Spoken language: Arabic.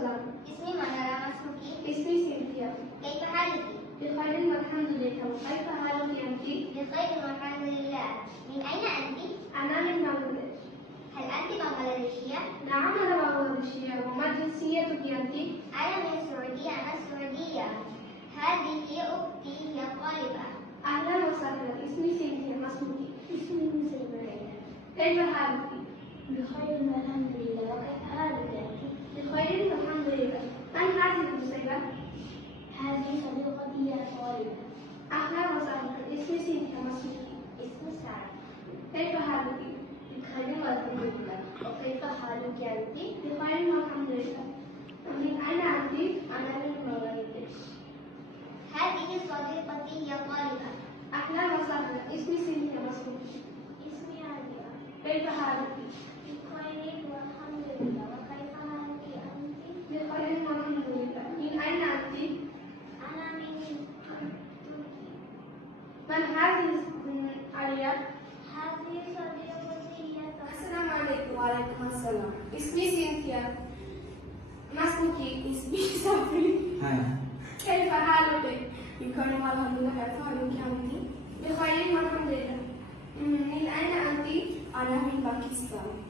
السلام. اسمي منارة، ما اسمك؟ اسمي سينثيا. كيف حالك؟ بخير والحمد لله. وكيف حالك أنت؟ بخير والحمد لله. من أين أنت؟ أنا من بنغلاديش. هل أنت بنغلاديشية؟ نعم أنا بنغلاديشية. وما جنسيتك أنت؟ أنا من السعودية. أنا السعودية. هذه أختي، هي طالبة. أهلا وسهلا. اسمي سينثيا. ما اسمك؟ اسمي مسيبرية. كيف حالك؟ بخير والحمد لله. وكيف حالك أنت؟ بخير والحمد لله. من هذه المسيبة؟ هذه صديقتي، هي طالبة. أهلا وسهلا. اسمي سينثيا. ما اسمك؟ اسمي سعد. كيف حالك؟ بخير والحمد لله. وكيف حالك أنت؟ بخير والحمد لله. من أين أنت؟ أنا من بنغلاديش. هذه صديقتي، هي طالبة. أهلا وسهلا. اسمي سينثيا. ما اسمك؟ اسمي عالية. كيف حالك؟ بخير والحمد لله. وكيف حالك أنت؟ بخير والحمد لله. من أين أنت؟ أنا من تركيا. من هذه عليا؟ هذه صديقتي، هي السلام عليكم. وعليكم السلام. اسمي سينثيا. ما اسمك؟ اسمي صبري. كيف حالك؟ بخير والحمد لله. كيف حالك أنت؟ بخير والحمد لله. من أين أنت؟ أنا من باكستان.